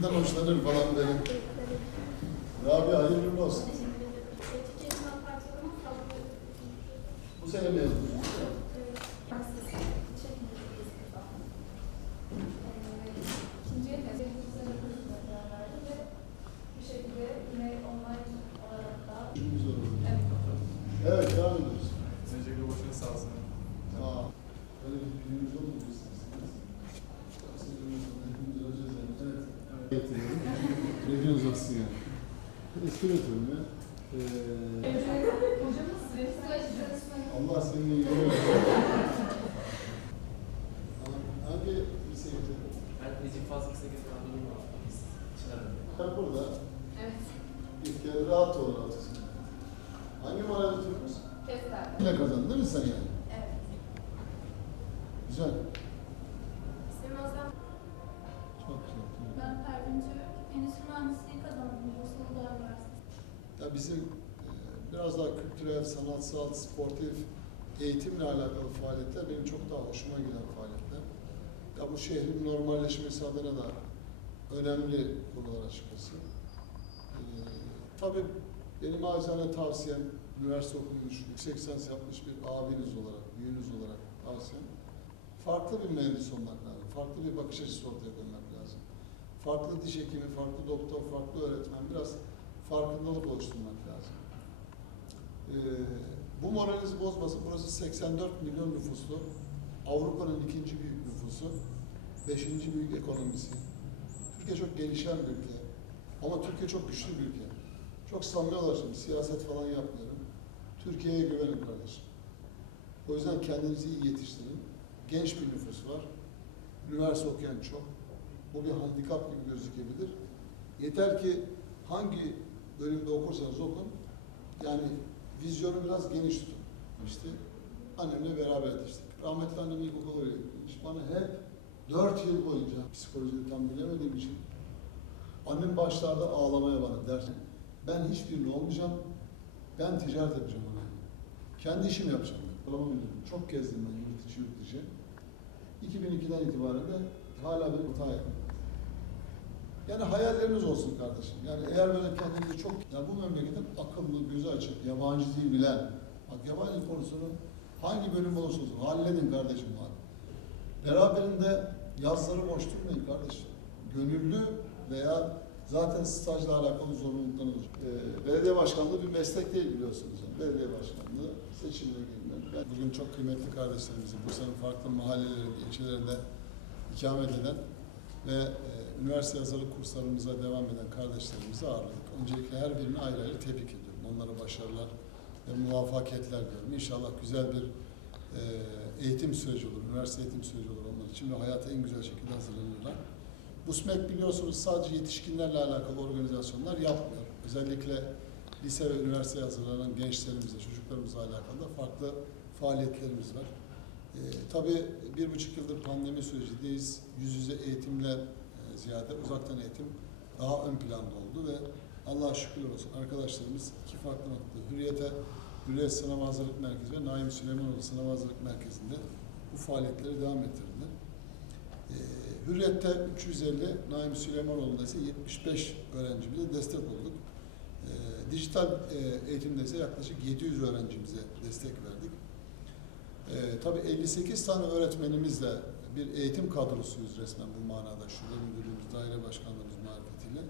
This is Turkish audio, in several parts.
güldüğümden hoşlanır falan benim. Rabia hayırlı olsun. Bu sene mezun. Üçümüz olur. Evet, devam ediyoruz. Öncelikle başınız sağ olsun. Aa, böyle bir büyüğümüz olmadı isterseniz. Hepimiz öleceğiz yani. Evet. Getiriyorum. Revyen uzatsın yani. Eski yönetiyorum ya. Ee, Allah seninle ilgili Hangi liseye getirdin? Ben Necip Fazıl. Biz Çınar'da. Ben burada. İlk kere rahat ol rahat. Hangi moralde Türk'üz? Yine kazandın değil mi sen yani? Güzel. Biraz daha kültürel, sanatsal, sportif, eğitimle alakalı faaliyetler benim çok daha hoşuma giden faaliyetler. Ya bu şehrin normalleşmesi adına da önemli konular açıkçası. Ee, tabii benim acizane tavsiyem, üniversite okumuş, yüksek lisans yapmış bir abiniz olarak, büyüğünüz olarak tavsiyem, farklı bir mühendis olmak lazım, farklı bir bakış açısı ortaya koymak lazım. Farklı diş hekimi, farklı doktor, farklı öğretmen, biraz farkındalık oluşturmak lazım. Ee, bu moralinizi bozmasın. Burası 84 milyon nüfuslu. Avrupa'nın ikinci büyük nüfusu. Beşinci büyük ekonomisi. Türkiye çok gelişen bir ülke. Ama Türkiye çok güçlü bir ülke. Çok samimi şimdi siyaset falan yapmıyorum. Türkiye'ye güvenin kardeşim. O yüzden kendinizi iyi yetiştirin. Genç bir nüfus var. Üniversite okuyan çok. Bu bir handikap gibi gözükebilir. Yeter ki hangi bölümde okursanız okun, yani vizyonu biraz geniş tutun. İşte annemle beraber yetiştik. Rahmetli annem ilkokulu öğretmiş. Bana hep dört yıl boyunca psikolojide tam bilemediğim için annem başlarda ağlamaya bana der. Ben hiçbirini olmayacağım. Ben ticaret yapacağım. Kendi işimi yapacağım. Olamam. Çok gezdim ben yurt içi yurt dışı. 2002'den itibaren de hala bir hata yapıyorum. Yani hayalleriniz olsun kardeşim. Yani eğer böyle kendinizi çok, ya bu memleketin akıllı, gözü açık, yabancı dil bilen, bak yabancı konusunu hangi bölüm olursa olsun halledin kardeşim var. Beraberinde yazları boş durmayın kardeşim. Gönüllü veya zaten stajla alakalı zorunluluklarınız olacak. Ee, belediye başkanlığı bir meslek değil biliyorsunuz. Yani. Belediye başkanlığı seçimle gelinir. Ben bugün çok kıymetli kardeşlerimizi Bursa'nın farklı mahallelerinde, ilçelerinde ikamet eden ve e, üniversite yazarlık kurslarımıza devam eden kardeşlerimizi ağırladık. Öncelikle her birini ayrı ayrı tebrik ediyorum. Onlara başarılar ve muvaffakiyetler diliyorum. İnşallah güzel bir e, eğitim süreci olur, üniversite eğitim süreci olur onlar için ve hayata en güzel şekilde hazırlanırlar. Bu SMEK biliyorsunuz sadece yetişkinlerle alakalı organizasyonlar yapmıyor. Özellikle lise ve üniversiteye hazırlanan gençlerimizle, çocuklarımızla alakalı da farklı faaliyetlerimiz var. E, tabii bir buçuk yıldır pandemi sürecindeyiz. Yüz yüze eğitimle ziyade uzaktan eğitim daha ön planda oldu ve Allah'a şükürler olsun arkadaşlarımız iki farklı noktada Hürriyet'e, Hürriyet Sınav Hazırlık Merkezi ve Naim Süleymanoğlu Sınav Hazırlık Merkezi'nde bu faaliyetleri devam ettirdiler. E, Hürriyet'te 350, Naim Süleymanoğlu'nda ise 75 öğrencimize destek olduk. E, dijital e, eğitimde ise yaklaşık 700 öğrencimize destek verdik. Ee, tabii 58 tane öğretmenimizle bir eğitim kadrosuyuz resmen bu manada. Şube müdürlüğümüz, daire başkanlığımız marifetiyle.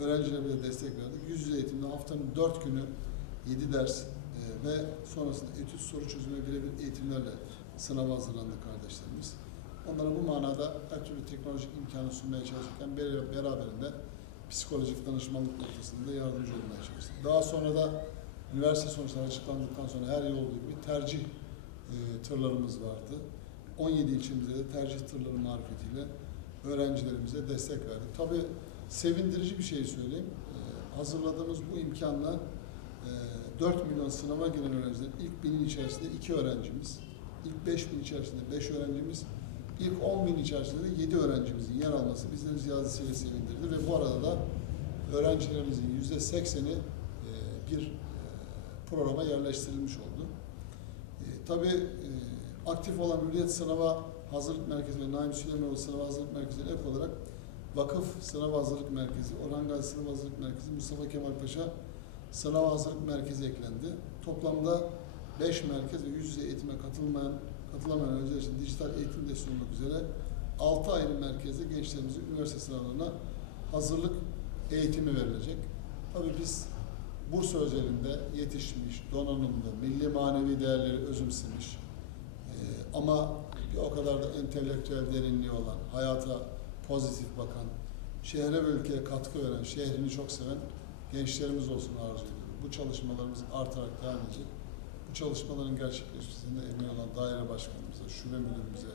Öğrencilerimize destek verdik. Yüz yüze eğitimde haftanın 4 günü 7 ders e, ve sonrasında etüt soru çözümü birebir eğitimlerle sınava hazırlandı kardeşlerimiz. Onlara bu manada her türlü teknolojik imkanı sunmaya çalışırken ber- beraberinde psikolojik danışmanlık noktasında yardımcı olmaya çalıştık. Daha sonra da üniversite sonuçları açıklandıktan sonra her olduğu gibi tercih e, tırlarımız vardı. 17 ilçemizde de tercih tırları marifetiyle öğrencilerimize destek verdik. Tabii sevindirici bir şey söyleyeyim. E, hazırladığımız bu imkanla e, 4 milyon sınava giren öğrencilerin ilk binin içerisinde 2 öğrencimiz, ilk 5 bin içerisinde 5 öğrencimiz, ilk 10 bin içerisinde de 7 öğrencimizin yer alması bizleri ziyadesiyle sevindirdi ve bu arada da öğrencilerimizin %80'i e, bir e, programa yerleştirilmiş oldu. E, tabii e, aktif olan Hürriyet Sınava Hazırlık Merkezi ve Naim Süleymanoğlu Sınava Hazırlık Merkezi'ne ek olarak Vakıf Sınav Hazırlık Merkezi, Orhan Gazi Sınav Hazırlık Merkezi, Mustafa Kemal Paşa Sınav Hazırlık Merkezi eklendi. Toplamda 5 merkez ve yüz yüze eğitime katılmayan, katılamayan öğrenciler için dijital eğitim de sunulmak üzere 6 ayrı merkezde gençlerimizin üniversite sınavlarına hazırlık eğitimi verilecek. Tabii biz Bursa özelinde yetişmiş, donanımlı, milli manevi değerleri özümsemiş ama bir o kadar da entelektüel derinliği olan, hayata pozitif bakan, şehre ve ülkeye katkı veren, şehrini çok seven gençlerimiz olsun arzu ediyorum. Bu çalışmalarımız artarak devam edecek. Bu çalışmaların gerçekleşmesinde emeği olan daire başkanımıza, şube müdürümüze,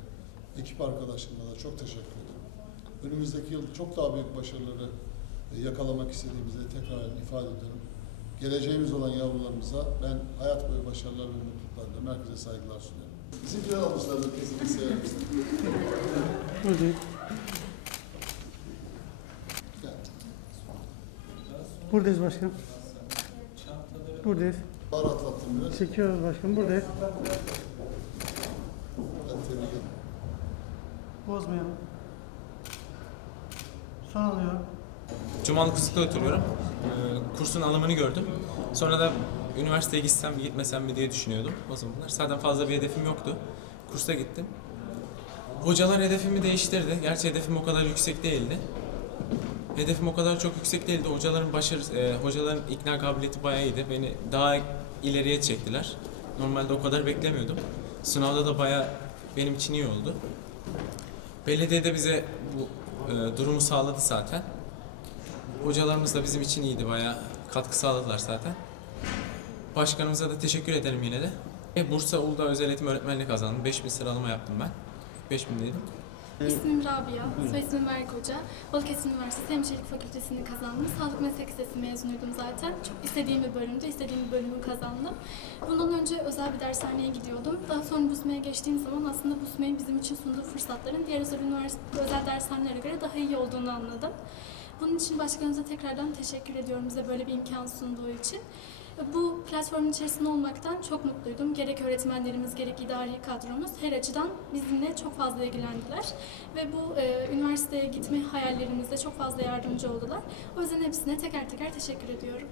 ekip arkadaşlarıma da çok teşekkür ediyorum. Önümüzdeki yıl çok daha büyük başarıları e, yakalamak istediğimizi tekrar ifade ediyorum. Geleceğimiz olan yavrularımıza ben hayat boyu başarılar ve mutluluklar diliyorum. Herkese saygılar sunuyorum. Bizimkiler almışlardır kesinlikle severimizden. Buradayız. Başkanım. Buradayız. ağır atlattım biraz. Çekiyoruz başkanım. Buradayız. Ben tebrik ederim. Bozmayalım. Son alıyorum. Cumalı Kusuk'ta oturuyorum. Ee, kursun alımını gördüm. Sonra da üniversiteye gitsem mi gitmesem mi diye düşünüyordum o zamanlar. Zaten fazla bir hedefim yoktu. Kursa gittim. Hocalar hedefimi değiştirdi. Gerçi hedefim o kadar yüksek değildi. Hedefim o kadar çok yüksek değildi. Hocaların başarı, e, hocaların ikna kabiliyeti bayağı iyiydi. Beni daha ileriye çektiler. Normalde o kadar beklemiyordum. Sınavda da bayağı benim için iyi oldu. Belediye de bize bu e, durumu sağladı zaten. Hocalarımız da bizim için iyiydi bayağı katkı sağladılar zaten. Başkanımıza da teşekkür ederim yine de. E, Bursa Uludağ Özel Eğitim Öğretmenliği kazandım. 5000 sıralama yaptım ben. 5000'deydim. İsmim Rabia, soy ismim Berk Hoca. Balıkesir Üniversitesi Hemşirelik Fakültesini kazandım. Sağlık Meslek Lisesi mezunuydum zaten. Çok istediğim bir bölümdü, istediğim bir bölümü kazandım. Bundan önce özel bir dershaneye gidiyordum. Daha sonra BUSME'ye geçtiğim zaman aslında BUSME'nin bizim için sunduğu fırsatların diğer özel, üniversite, özel dershanelere göre daha iyi olduğunu anladım. Bunun için başkanımıza tekrardan teşekkür ediyorum bize böyle bir imkan sunduğu için. Bu platformun içerisinde olmaktan çok mutluydum. Gerek öğretmenlerimiz, gerek idari kadromuz her açıdan bizimle çok fazla ilgilendiler. Ve bu e, üniversiteye gitme hayallerimizde çok fazla yardımcı oldular. O yüzden hepsine teker teker teşekkür ediyorum.